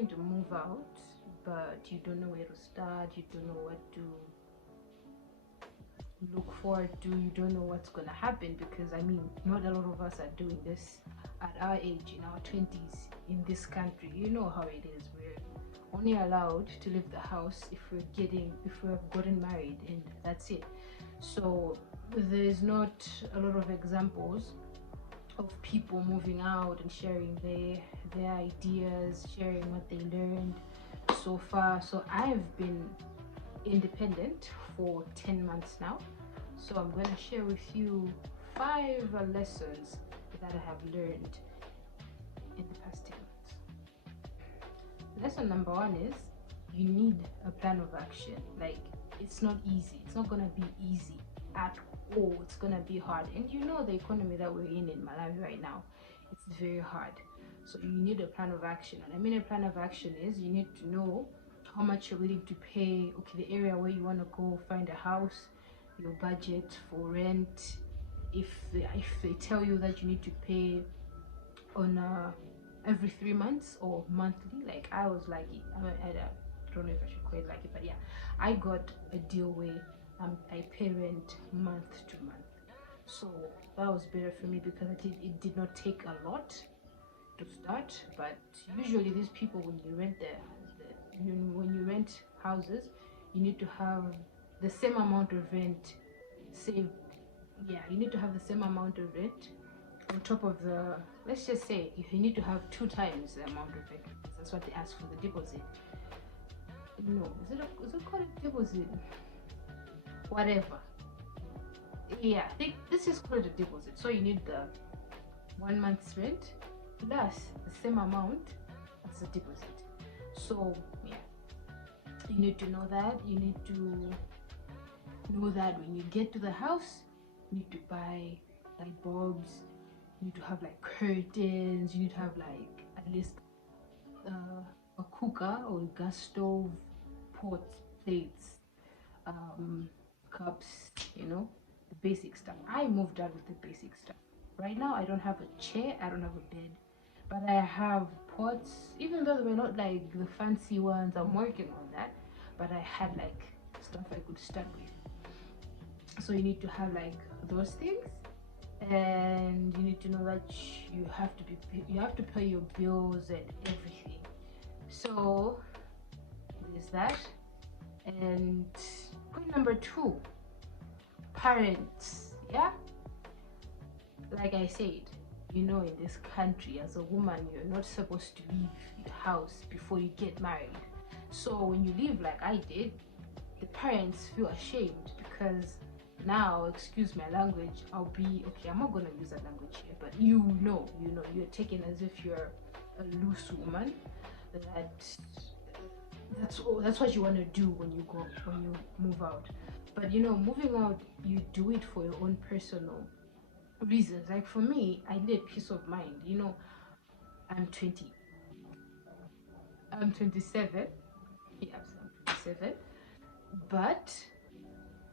trying to move out, but you don't know where to start, you don't know what to look forward to, you don't know what's gonna happen, because I mean, not a lot of us are doing this at our age, in our 20s, in this country. You know how it is. We're only allowed to leave the house if we've gotten married, and that's it. So there's not a lot of examples of people moving out and sharing their ideas, sharing what they learned so far. So I've been independent for 10 months now, so I'm going to share with you 5 lessons that I have learned in the past 10 months. Lesson number 1 is you need a plan of action. Like, it's not easy, it's not going to be easy at all. It's going to be hard, and you know the economy that we're in Malawi right now, it's very hard. So you need a plan of action. And I mean, a plan of action is you need to know how much you're willing to pay, okay, the area where you want to go find a house, your budget for rent. If they tell you that you need to pay on every 3 months or monthly, like I was lucky. I don't know if I should call it lucky, but yeah, I got a deal where I pay rent month to month. So that was better for me because it did not take a lot to start. But usually these people, when you rent when you rent houses, you need to have the same amount of rent saved. Yeah, you need to have the same amount of rent on top of the, let's just say, if you need to have 2 times the amount of rent, because that's what they ask for the deposit. No, is it called a deposit? Whatever. Yeah, I think this is called a deposit. So you need the 1 month's rent plus the same amount as the deposit. So yeah, you need to know that. You need to know that when you get to the house, you need to buy light bulbs, you need to have like curtains, you need to have like at least a cooker or a gas stove, pots, plates, cups, the basic stuff. I moved out with the basic stuff. Right now I don't have a chair, I don't have a bed, but I have pots. Even though they were not like the fancy ones, I'm working on that, but I had like stuff I could start with. So you need to have like those things, and you need to know that you have to pay your bills and everything. So there's that. And point number 2, parents. Yeah, like I said, in this country, as a woman, you're not supposed to leave your house before you get married. So when you leave like I did, the parents feel ashamed because now, excuse my language, I'll be okay, I'm not gonna use that language here, but you're taken as if you're a loose woman. That's what you want to do when you move out. But moving out, you do it for your own personal reasons. Like for me, I need peace of mind. I'm 20, I'm 27. Yes, I'm 27, but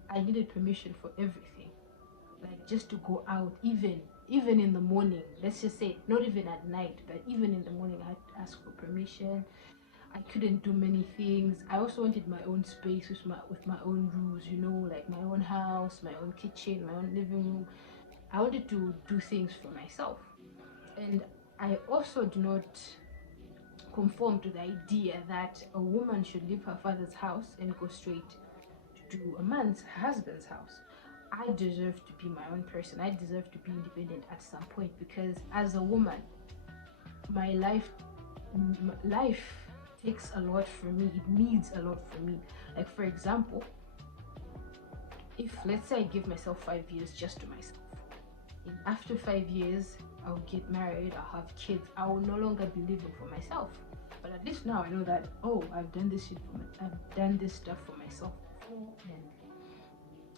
I needed permission for everything, like just to go out, even in the morning. Let's just say not even at night, but even in the morning I had to ask for permission. I couldn't do many things. I also wanted my own space with my own rules, like my own house, my own kitchen, my own living room. I wanted to do things for myself. And I also do not conform to the idea that a woman should leave her father's house and go straight to a husband's house. I deserve to be my own person. I deserve to be independent at some point, because as a woman, my life takes a lot from me. It needs a lot from me. Like for example, if let's say I give myself 5 years just to myself, and after 5 years I'll get married, I'll have kids, I will no longer be living for myself. But at least now I know that, oh, I've done this stuff for myself before,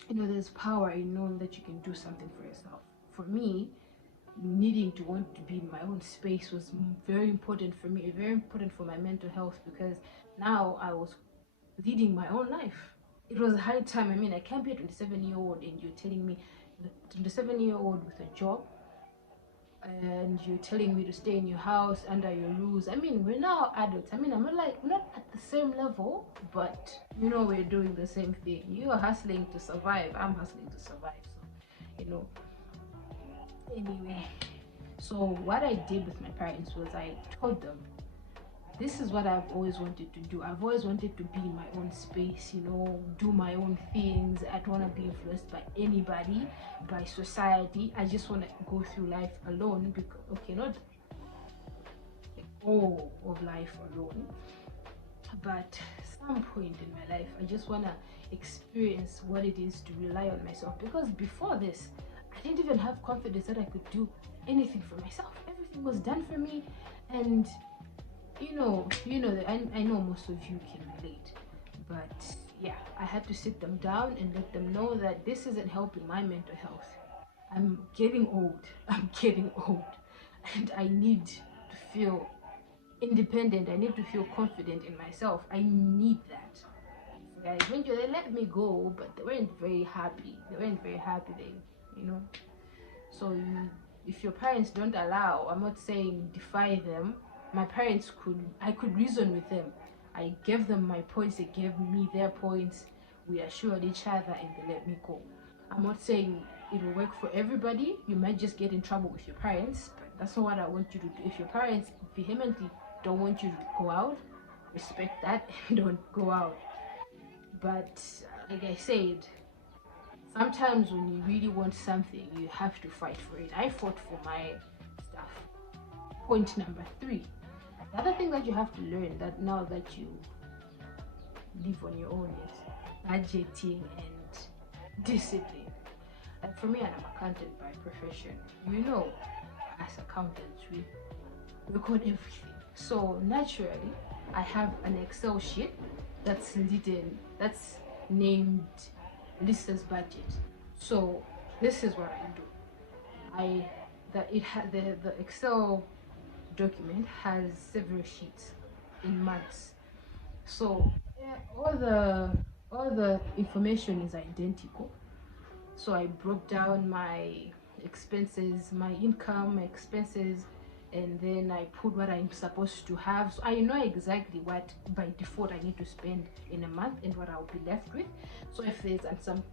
and there's power in knowing that you can do something for yourself. For me, needing to want to be in my own space was very important for me, very important for my mental health, because now I was leading my own life. It was a high time. I mean, I can't be a 27-year-old and you're telling me, the 27-year-old with a job, and you're telling me to stay in your house under your rules. I mean, we're now adults. I mean, I'm not like, we're not at the same level, but you know, we're doing the same thing. You are hustling to survive, I'm hustling to survive. So, you know, anyway. So what I did with my parents was I told them, this is what I've always wanted to do. I've always wanted to be in my own space, you know, do my own things. I don't want to be influenced by anybody, by society. I just want to go through life alone, because, okay, not all of life alone, but some point in my life, I just want to experience what it is to rely on myself. Because before this, I didn't even have confidence that I could do anything for myself. Everything was done for me, and I know most of you can relate, but yeah, I had to sit them down and let them know that this isn't helping my mental health. I'm getting old. I'm getting old, and I need to feel independent. I need to feel confident in myself. I need that. Yeah, eventually they let me go, but they weren't very happy. You know. So if your parents don't allow, I'm not saying defy them. My parents I could reason with them. I gave them my points, they gave me their points. We assured each other and they let me go. I'm not saying it will work for everybody. You might just get in trouble with your parents, but that's not what I want you to do. If your parents vehemently don't want you to go out, respect that and don't go out. But like I said, sometimes when you really want something, you have to fight for it. I fought for my stuff. Point number 3. The other thing that you have to learn, that now that you live on your own, is budgeting and discipline. Like for me, I'm an accountant by profession. You know, as accountants, we record everything. So naturally, I have an Excel sheet that's named Lisa's budget. So this is what I do. The Excel document has several sheets in months. So all the information is identical. So I broke down my expenses, my income, my expenses, and then I put what I'm supposed to have. So I know exactly what by default I need to spend in a month and what I'll be left with. So if there's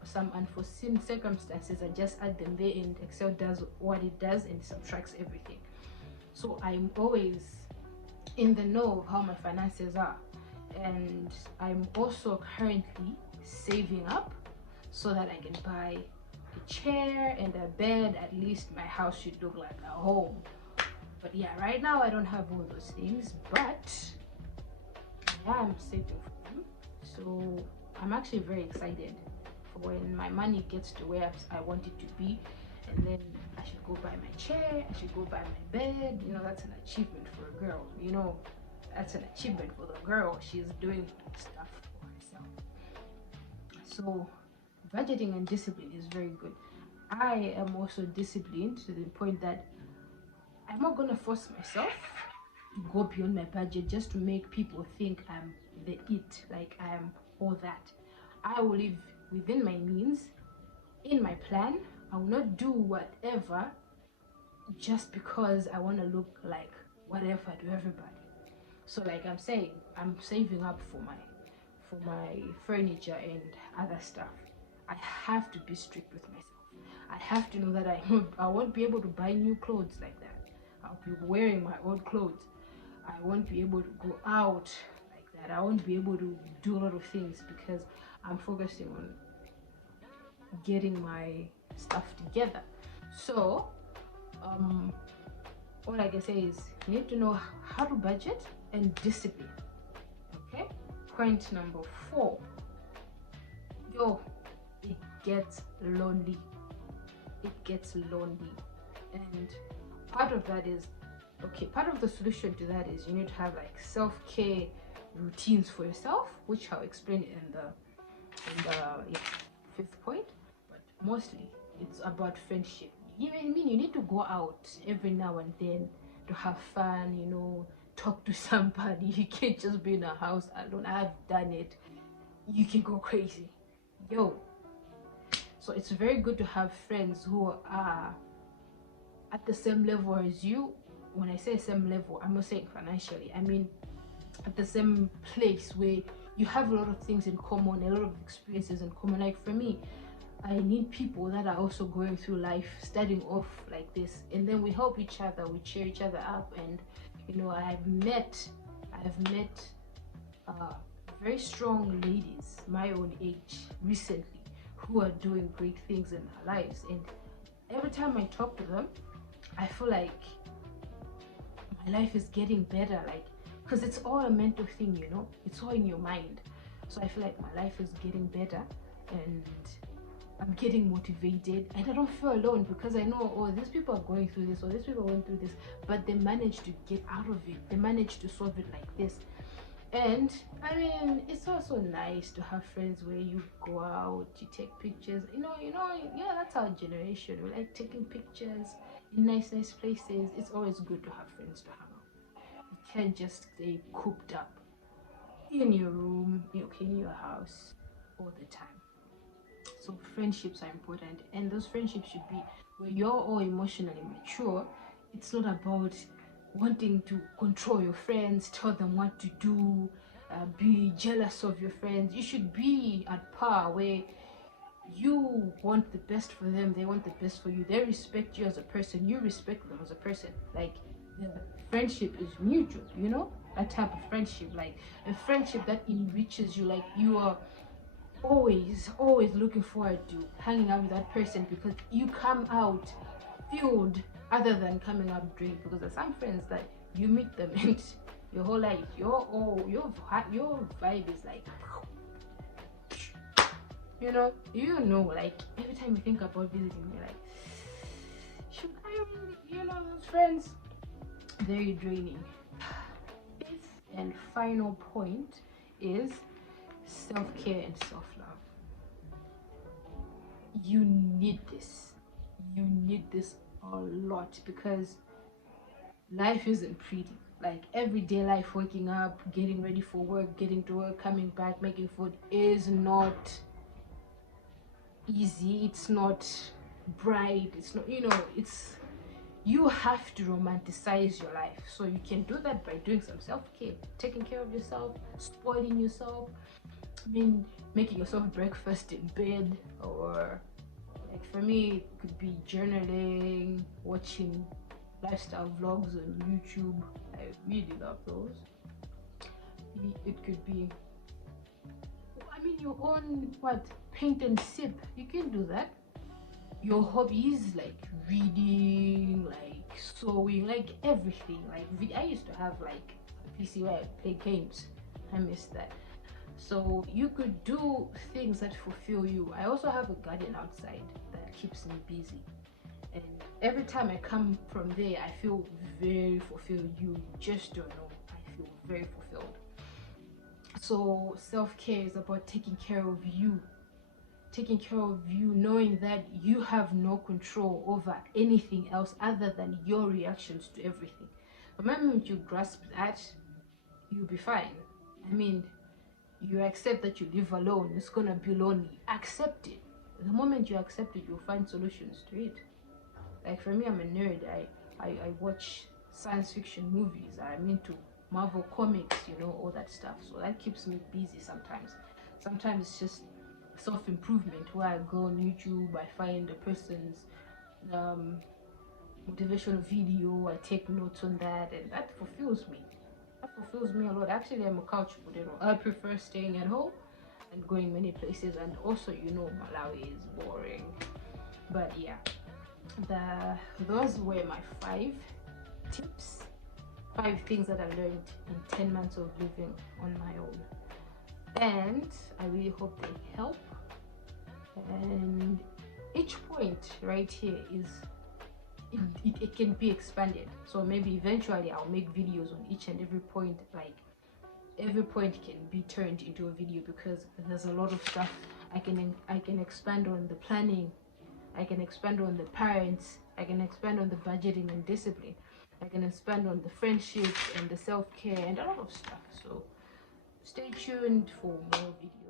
some unforeseen circumstances, I just add them there, and Excel does what it does and subtracts everything. So I'm always in the know of how my finances are, and I'm also currently saving up so that I can buy a chair and a bed. At least my house should look like a home. But yeah, right now I don't have all those things, but yeah, I'm saving for them. So I'm actually very excited for when my money gets to where I want it to be, and then I should go buy my chair, I should go buy my bed. You know, that's an achievement for a girl. You know, that's an achievement for the girl. She's doing stuff for herself. So budgeting and discipline is very good. I am also disciplined to the point that I'm not gonna force myself to go beyond my budget just to make people think I'm the it, like I'm all that. I will live within my means, in my plan. I will not do whatever just because I want to look like whatever to everybody. So like I'm saying, I'm saving up for my furniture and other stuff. I have to be strict with myself. I have to know that I won't be able to buy new clothes like that. I'll be wearing my old clothes. I won't be able to go out like that. I won't be able to do a lot of things because I'm focusing on getting my stuff together. So all I can say is you need to know how to budget and discipline. Okay, point number 4. It gets lonely. And part of that is, part of the solution to that is you need to have like self-care routines for yourself, which I'll explain in the 5th point. But mostly it's about friendship. You need to go out every now and then to have fun, talk to somebody. You can't just be in a house alone. I've done it. You can go crazy. So it's very good to have friends who are at the same level as you. When I say same level, I'm not saying financially, I mean at the same place where you have a lot of things in common, a lot of experiences in common. Like for me, I need people that are also going through life, starting off like this, and then we help each other, we cheer each other up. And you know, I've met uh, very strong ladies my own age recently who are doing great things in their lives, and every time I talk to them, I feel like my life is getting better, like, because it's all a mental thing, you know, it's all in your mind. So I feel like my life is getting better, and I'm getting motivated, and I don't feel alone because I know, oh, these people are going through this, or these people went through this, but they managed to get out of it, they managed to solve it like this. And I mean, it's also nice to have friends where you go out, you take pictures, yeah, that's our generation, we like taking pictures in nice places. It's always good to have friends to hang out. You can't just stay cooped up in your room, in your house all the time. So friendships are important, and those friendships should be where you're all emotionally mature. It's not about wanting to control your friends, tell them what to do, be jealous of your friends. You should be at par where you want the best for them, they want the best for you, they respect you as a person, you respect them as a person. Like, the friendship is mutual, you know, that type of friendship, like a friendship that enriches you, like you are always looking forward to hanging out with that person because you come out filled, other than coming out drained. Because there's some friends that you meet them and your whole life, your vibe is like, like every time you think about visiting, you're like, should I really, those friends, very draining. Fifth and final point is self-care and self-love. You need this a lot, because life isn't pretty. Like, everyday life, waking up, getting ready for work, getting to work, coming back, making food is not easy, it's not bright, it's not, you have to romanticize your life. So you can do that by doing some self-care, taking care of yourself, spoiling yourself. I mean, making yourself breakfast in bed, or like for me, it could be journaling, watching lifestyle vlogs on YouTube. I really love those. It could be, I mean, your own paint and sip. You can do that. Your hobbies, like reading, like sewing, like everything. Like I used to have like a PC where I play games. I miss that. So you could do things that fulfill you. I also have a garden outside that keeps me busy, and every time I come from there, I feel very fulfilled. You just don't know, I feel very fulfilled. So self-care is about taking care of you, knowing that you have no control over anything else other than your reactions to everything. The moment you grasp that, you'll be fine. I mean, you accept that you live alone, it's gonna be lonely, accept it. The moment you accept it, you'll find solutions to it. Like for me, I'm a nerd. I watch science fiction movies, I'm into Marvel comics, all that stuff. So that keeps me busy sometimes it's just self-improvement, where I go on YouTube, I find a person's motivational video, I take notes on that, and that fulfills me a lot. Actually, I'm a couch potato. I prefer staying at home and going many places, and also, Malawi is boring. But yeah, those were my 5 tips, 5 things that I learned in 10 months of living on my own, and I really hope they help. And each point right here is, it can be expanded. So maybe eventually I'll make videos on each and every point. Like, every point can be turned into a video, because there's a lot of stuff I can expand on. The planning, I can expand on the parents, I can expand on the budgeting and discipline, I can expand on the friendships and the self-care and a lot of stuff. So stay tuned for more videos.